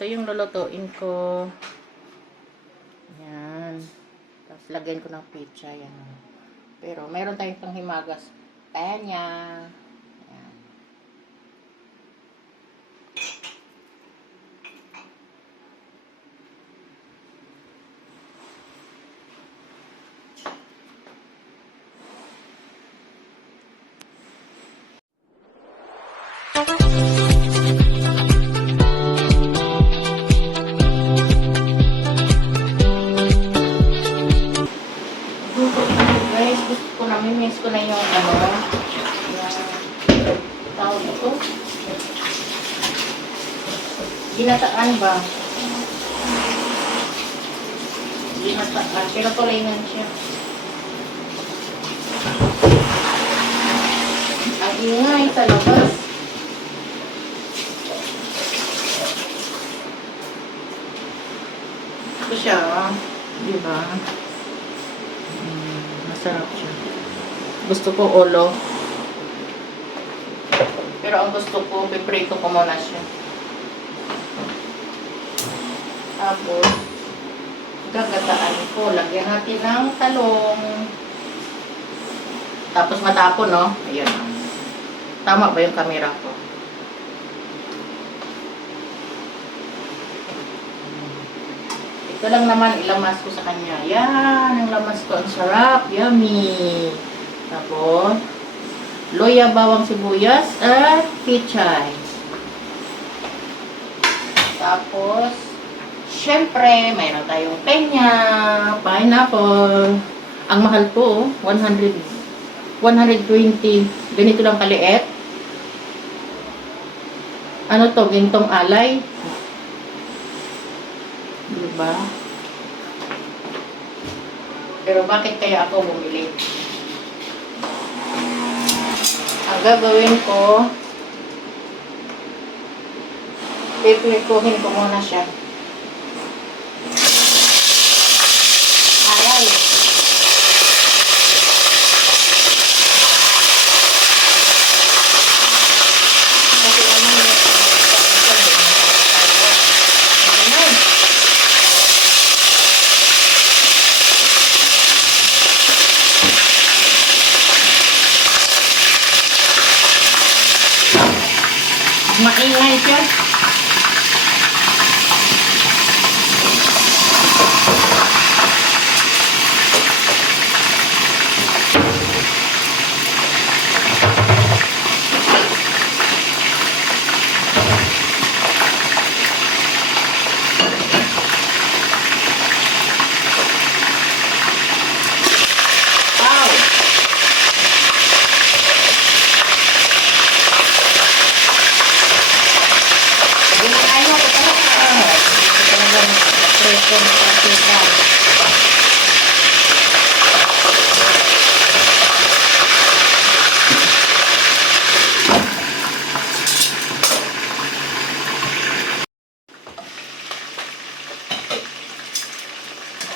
Ito yung lulutuin ko. Yan. Tapos lagyan ko ng pizza. Yan. Pero meron tayong panghimagas. Kaya niya. Yan. Guys, gusto ko na, miss ko na yung yung tawag ito. Ginataan ba? Ginataan, pero tulingan siya. Ang ingay sa labas. Ito siya, diba? Masarap siya. Gusto ko ulo. Pero ang gusto ko, piprito ko muna siya. Tapos, gagataan ko. Lagyan natin ng talong. Tapos matapon, no? Ayan. Tama ba yung camera ko? Ito lang naman, ilamas ko sa kanya. Yan, ang lamas ko. Ang sarap. Yummy. Tapos, luya, bawang sibuyas, at pichay. Tapos, syempre, mayroon tayong penya, pineapple. Ang mahal ko, 120. Ganito lang kaliit. Ano to? Gintong alay. Diba? Pero bakit kaya ako bumili? Ang gagawin ko, pipirikuhin ko muna siya. Aray! Kasi naman yung maingay siya.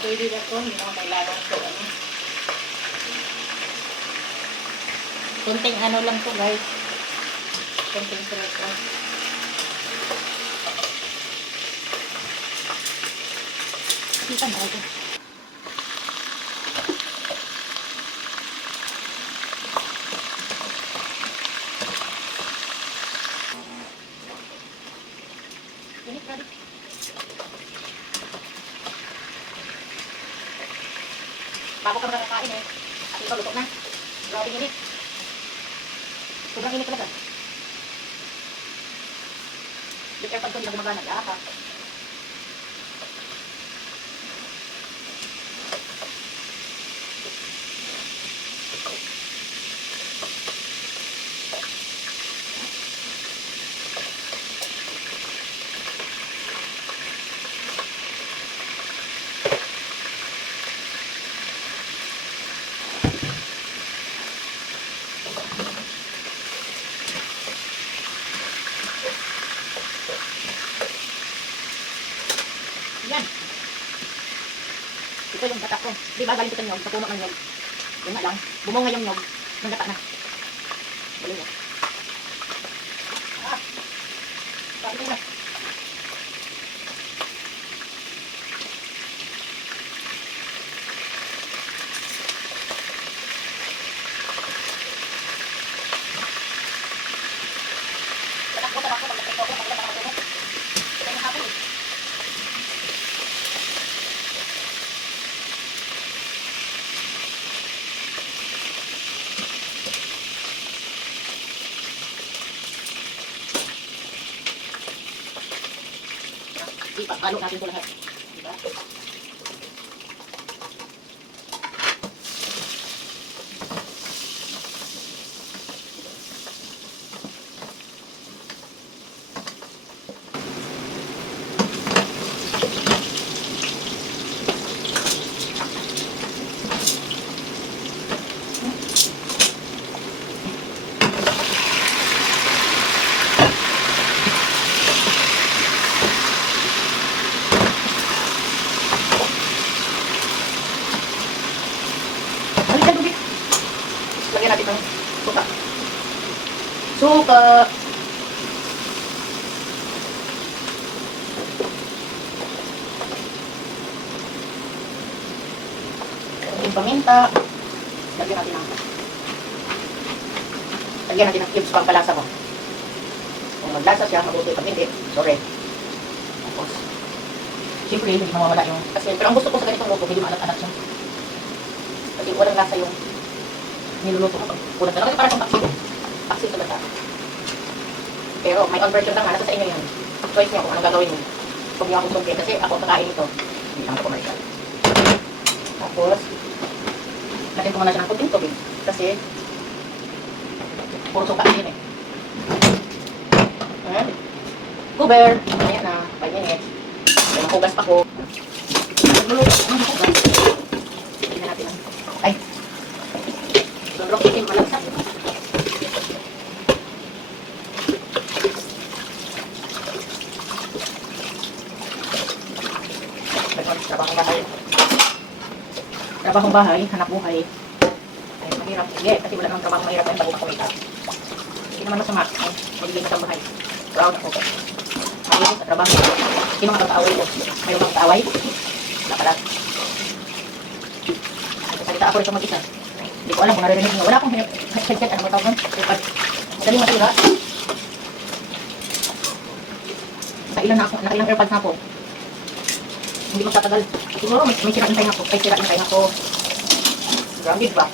Pwede na ito, hindi naman kailangan ito. Kunting ano lang to guys. Kunting preso. Kita na ito. Bago ka makakain eh. At ito, luto na. Grabe init. Sobrang init talaga. Yung airpod ko, hindi na gumagana. Yaka. Yan. Ito yung gata ko. Di ba galing ko sa nyog, sa puno ng nyog. Yung nga lang, bumunga yung nyog. Ng gata na. Galing mo. Ah. Bakit na. Ipapalo natin ito lahat. Diba? Lagyan natin ng suka. Suka. Yung paminta. Lagyan natin ng cubes pang palasa mo. Kung maglasa siya, mabuti. Pag hindi, sorry. Tapos, siyempre, hindi mawawala yung... Kasi, pero ang gusto ko sa ganitong luto, hindi maalat-alat siya. Kasi walang lasa yung niluluto ko. Kulang talaga. Kasi parang kung paksiw. Paksiw sa bata. Pero may own version lang nga. Nasa sa inyo yan. Choice niyo kung anong gagawin niyo. Huwag niyo akong sumpi. Kasi ako ang kakain ito. Hindi lang ako commercial. Tapos, natin ko muna siya ng kunting tubig. Kasi, puro suka din eh. Cover. Ayan na. 5 minutes. May makugas pa ko. Nagluluto. Ang hugas. Tingnan natin ang... Ay! Sobrang itim malagsa. Trabahong bahay. Trabahong bahay, hanap buhay. Ay, mahirap. Sige, kasi wala namang trabaho mahirap yung bago ka kumita. Hindi naman masama. Ay, magiging sa bahay. Proud ako. Ayun sa trabaho. Sino mga kaaway ko? Mayroon mga kaaway? Wala pala. Salita ako rito mag-isa. Hindi ko alam kung naririnig nyo. Wala akong headset. Ano matawag nun? Madaling masira. Nakailang airpods na ako. Hindi magtatagal. Siguro may sira yung tainga ko. Ay, sira yung tainga ko. Grabe ba?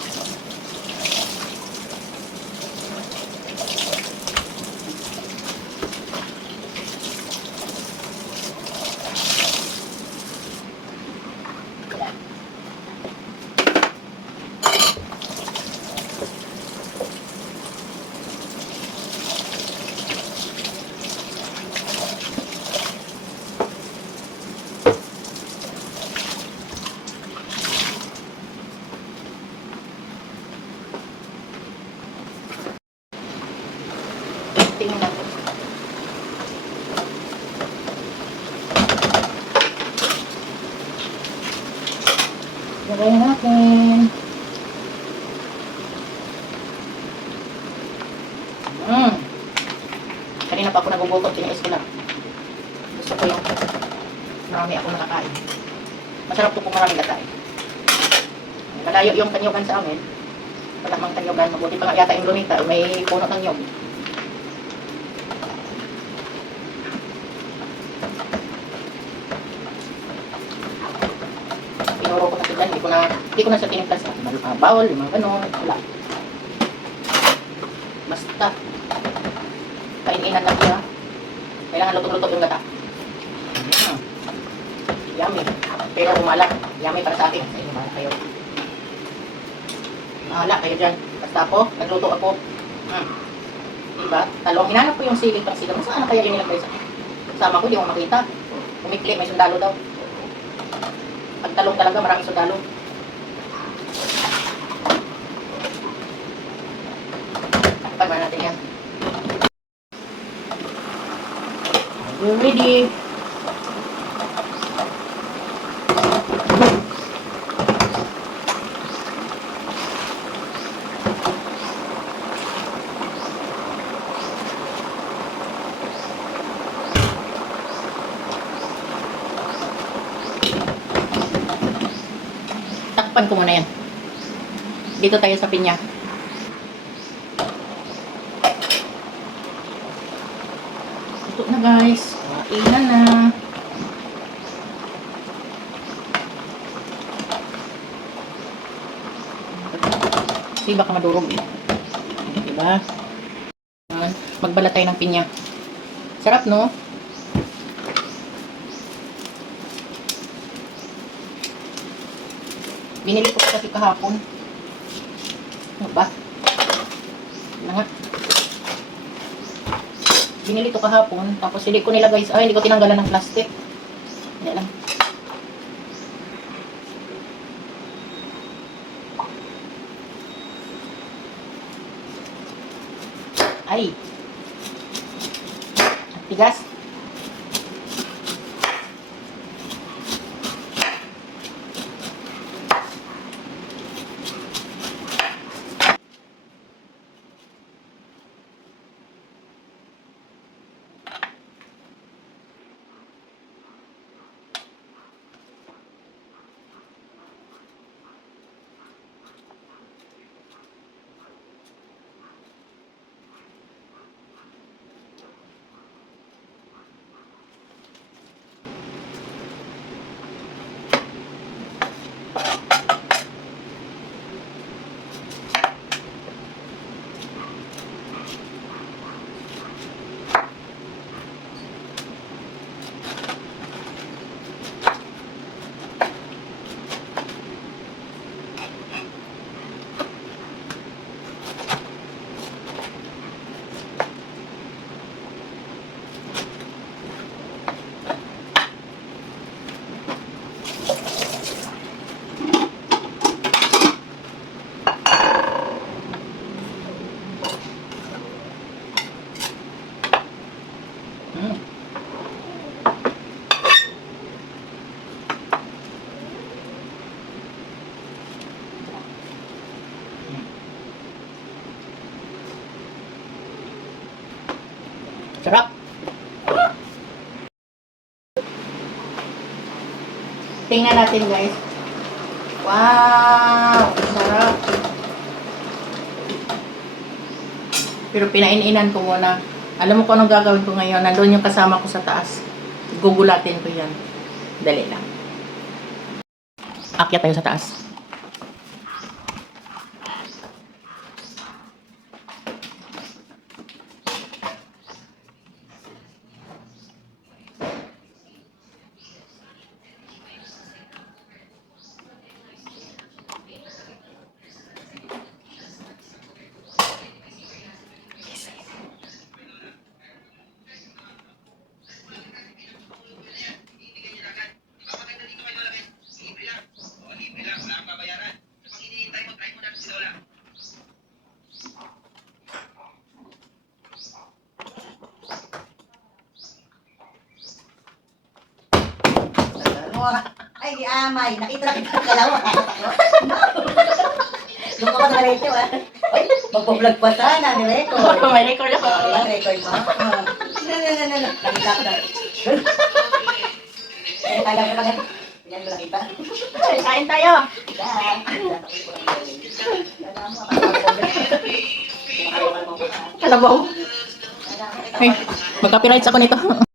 Tingnan natin. Lagay natin. Kanina pa ako nagugutom, tiniis ko lang. Gusto ko yung marami ako nakakain. Masarap po kung maraming latain. Malayo yung tanyugan sa amin. Wala mang tanyugan. Mabuti pa nga yata yung lunita. May puno ng nyog. Pinuro ko na sila. Hindi ko na siya tinimplas. Bawal, yung mga gano'n. Wala. Basta. Kaininan lang siya. Kailangan lutong-luto yung gata. Yummy. Pero umalak. Yummy para sa akin. Sa inyo, mahal kayo. Mahala kayo dyan. Basta ako, nagluto ako. Diba? Talong. Hinanap ko yung siling pang silang. Saan na kaya yun nilagay sa sama ko? Hindi mo makita. Umikli, may sundalo daw. Pag talong talaga, maraming sundalo. Takpan ba natin yan? We're ready. Takpan ko muna yan. Dito tayo sa pinya. Ito na guys. Kainan na. Kasi baka madurog eh. Diba? Magbalat tayo ng pinya. Sarap no? Binili ko pa kasi kahapon. Ano ba? Ano nga? Binili to kahapon. Tapos hindi ko nilagay. Ay, hindi ko tinanggalan ng plastic. Hindi lang. Ay. Ang tigas. Sarap. Tingnan natin guys. Wow! Sarap. Pero pinaininan ko muna. Alam mo kung anong gagawin ko ngayon? Nandun yung kasama ko sa taas. Gugulatin ko yan. Dali lang. Akyat tayo sa taas. Ay, di amay. Nakita kita ng kalawa. Doon ka pa na record, ah. Ay, magpa-vlog pa sana, ni record. May record ako. Ayan, record mo. No. Nakita ko na. Ay, kala ko lang. Yan ko nakita. Kain tayo. Kalabaw. Ay, magka-copyrights ako nito.